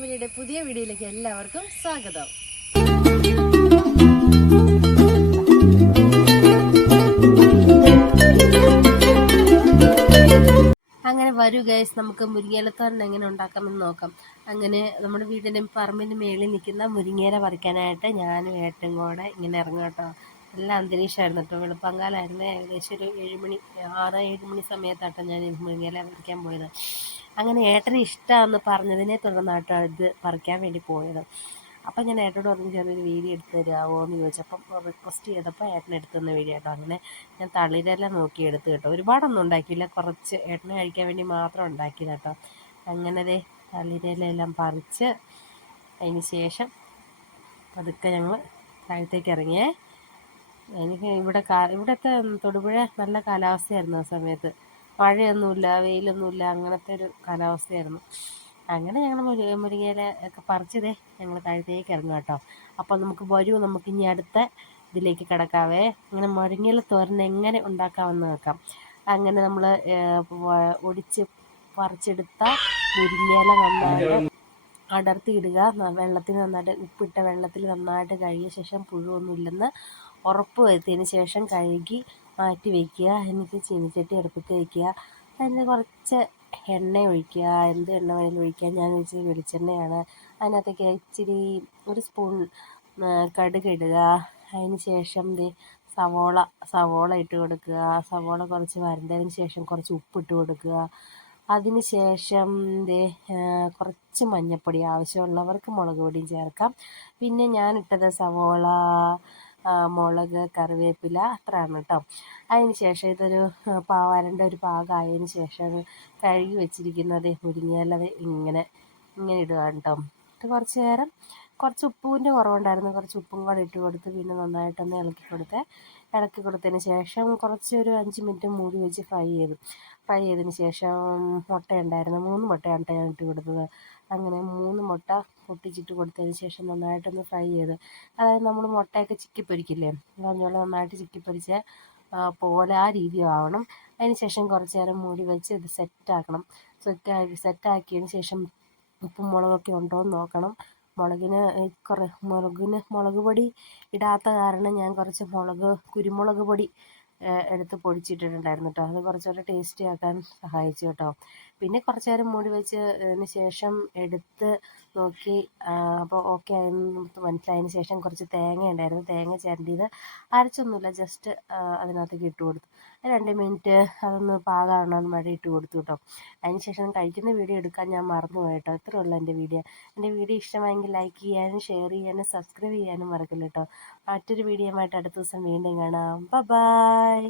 ഫാമിലിയുടെ പുതിയ വീഡിയോയിലേക്ക് എല്ലാവർക്കും സ്വാഗതം. അങ്ങനെ വരൂ ഗൈസ്, നമുക്ക് മുരിങ്ങയിലത്തോരൻ എങ്ങനെ ഉണ്ടാക്കാമെന്ന് നോക്കാം. അങ്ങനെ നമ്മുടെ വീടിൻ്റെ പറമ്പിൻ്റെ മേളിൽ നിൽക്കുന്ന മുരിങ്ങയില പറിക്കാനായിട്ട് ഞാനും ഏട്ടനും കൂടെ ഇങ്ങനെ ഇറങ്ങും കേട്ടോ. നല്ല അന്തരീക്ഷമായിരുന്നു കേട്ടോ, വെളുപ്പങ്കാലായിരുന്നു. ഏകദേശം ഒരു 6-7 മണി സമയത്താട്ടോ ഞാൻ മുരിങ്ങയില പറിക്കാൻ പോയത്. അങ്ങനെ ഏട്ടന് ഇഷ്ടമാണെന്ന് പറഞ്ഞതിനെ തുടർന്നാട്ടോ ഇത് പറിക്കാൻ വേണ്ടി പോയത്. അപ്പം ഞാൻ ഏട്ടനോട് പറഞ്ഞ് ചെറിയൊരു വീഡിയോ എടുത്ത് തരാമോ എന്ന് ചോദിച്ചപ്പം റിക്വസ്റ്റ് ചെയ്തപ്പോൾ ഏട്ടൻ എടുത്തു തന്ന വീഡിയോ കേട്ടോ. അങ്ങനെ ഞാൻ തളിരെല്ലാം നോക്കി എടുത്ത് കേട്ടോ. ഒരുപാടൊന്നും ഉണ്ടാക്കിയില്ല, കുറച്ച് ഏട്ടന് കഴിക്കാൻ വേണ്ടി മാത്രം ഉണ്ടാക്കിയത് കേട്ടോ. അങ്ങനെ ദേ തളിരെല്ലാം പറിച്ച് അതിന് ശേഷം പതുക്കെ ഞങ്ങൾ താഴത്തേക്ക് ഇറങ്ങിയേ. എനിക്ക് ഇവിടുത്തെ തൊടുപുഴ നല്ല കാലാവസ്ഥയായിരുന്നു ആ സമയത്ത്. മഴയൊന്നുമില്ല, വെയിലൊന്നുമില്ല, അങ്ങനത്തെ ഒരു കാലാവസ്ഥയായിരുന്നു. അങ്ങനെ ഞങ്ങൾ മുരിങ്ങയില ഒക്കെ പറിച്ചതേ ഞങ്ങൾ താഴത്തേക്ക് ഇറങ്ങുക കേട്ടോ. അപ്പോൾ നമുക്ക് ഇനി അടുത്ത ഇതിലേക്ക് കിടക്കാവേ. അങ്ങനെ മുരിങ്ങയില തോരൻ എങ്ങനെ ഉണ്ടാക്കാമെന്ന് നോക്കാം. അങ്ങനെ നമ്മൾ ഒടിച്ച് പറിച്ചെടുത്ത മുരിങ്ങയില നന്നായിട്ട് അടർത്തിയിടുക. വെള്ളത്തിൽ നന്നായിട്ട് ഉപ്പിട്ട വെള്ളത്തിൽ നന്നായിട്ട് കഴുകിയ ശേഷം പുഴുവൊന്നും ഇല്ലെന്ന് ഉറപ്പ് വരുത്തിയതിന് ശേഷം കഴുകി മാറ്റി വയ്ക്കുക. എന്നിട്ട് ചീനിച്ചട്ടി അടുപ്പത്ത് വയ്ക്കുക. അതിന് കുറച്ച് എണ്ണ ഒഴിക്കുക. എന്ത് എണ്ണ വേണമെങ്കിലും ഒഴിക്കുക. ഞാൻ ഒഴിച്ചത് വെളിച്ചെണ്ണയാണ്. അതിനകത്തേക്ക് ഇച്ചിരി 1 സ്പൂൺ കടുക് ഇടുക. അതിന് ശേഷം സവോള ഇട്ട് കൊടുക്കുക. സവോള കുറച്ച് വരണ്ടതിന് ശേഷം കുറച്ച് ഉപ്പിട്ട് കൊടുക്കുക. അതിന് ശേഷം കുറച്ച് മഞ്ഞൾപ്പൊടി, ആവശ്യമുള്ളവർക്ക് മുളക് പൊടിയും ചേർക്കാം. പിന്നെ ഞാനിട്ടത് സവോള, മുളക്, കറിവേപ്പില അത്രയാണ് കേട്ടോ. അതിന് ശേഷം ഇതൊരു വരണ്ട ഒരു പാകമായതിന് ശേഷം കഴുകി വെച്ചിരിക്കുന്നത് മുരിങ്ങയില ഇങ്ങനെ ഇടുക കേട്ടോ. എന്നിട്ട് കുറച്ച് നേരം കുറച്ച് ഉപ്പിൻ്റെ കുറവുണ്ടായിരുന്നു, കുറച്ച് ഉപ്പും കൂടെ ഇട്ട് കൊടുത്ത് പിന്നെ നന്നായിട്ടൊന്ന് ഇളക്കി കൊടുത്തതിന് ശേഷം കുറച്ചൊരു 5 മിനിറ്റ് മൂടി വെച്ച് ഫ്രൈ ചെയ്തതിന് ശേഷം മുട്ട ഉണ്ടായിരുന്നു, 3 മുട്ടയാണ് ഞാൻ ഇട്ട് കൊടുത്തത്. അങ്ങനെ 3 മുട്ട പൊട്ടിച്ചിട്ട് കൊടുത്തതിന് ശേഷം നന്നായിട്ടൊന്ന് ഫ്രൈ ചെയ്ത്, അതായത് നമ്മൾ മുട്ടയൊക്കെ ചിക്കി പൊരിക്കില്ലേ, അതുപോലെ നന്നായിട്ട് ചിക്കി പൊരിച്ച പോലെ ആ രീതി ആവണം. അതിന് ശേഷം കുറച്ച് നേരം മൂടി വെച്ച് ഇത് സെറ്റാക്കണം. സെറ്റാക്കിയതിന് ശേഷം ഉപ്പും മുളകൊക്കെ ഉണ്ടോ എന്ന് നോക്കണം. മുളക് പൊടി ഇടാത്ത കാരണം ഞാൻ കുറച്ച് കുരുമുളക് പൊടി എടുത്ത് പൊടിച്ചിട്ടിട്ടുണ്ടായിരുന്നു കേട്ടോ. അത് കുറച്ചുകൂടെ ടേസ്റ്റി ആക്കാൻ സഹായിച്ചു കേട്ടോ. പിന്നെ കുറച്ച് നേരം മൂടി വെച്ചതിന് ശേഷം എടുത്ത് നോക്കി, അപ്പോൾ ഓക്കെ ആയെന്ന് മനസ്സിലായതിന് ശേഷം കുറച്ച് തേങ്ങ ഉണ്ടായിരുന്നു, തേങ്ങ ചിരണ്ടിയത് അരച്ചൊന്നുമില്ല, ജസ്റ്റ് അതിനകത്തേക്ക് ഇട്ട് കൊടുത്തു. 2 മിനിറ്റ് അതൊന്ന് പാകമാണെന്ന് വരെ ഇട്ട് കൊടുത്തു കേട്ടോ. അതിന് ശേഷം കഴിക്കുന്ന വീഡിയോ എടുക്കാൻ ഞാൻ മറന്നുപോയി കേട്ടോ. ഇത്രയേ ഉള്ളൂ എൻ്റെ വീഡിയോ ഇഷ്ടമായെങ്കിൽ ലൈക്ക് ചെയ്യാനും ഷെയർ ചെയ്യാനും സബ്സ്ക്രൈബ് ചെയ്യാനും മറക്കില്ല കേട്ടോ. മറ്റൊരു വീഡിയോയുമായിട്ട് അടുത്ത ദിവസം വീണ്ടും കാണാം. ബൈ.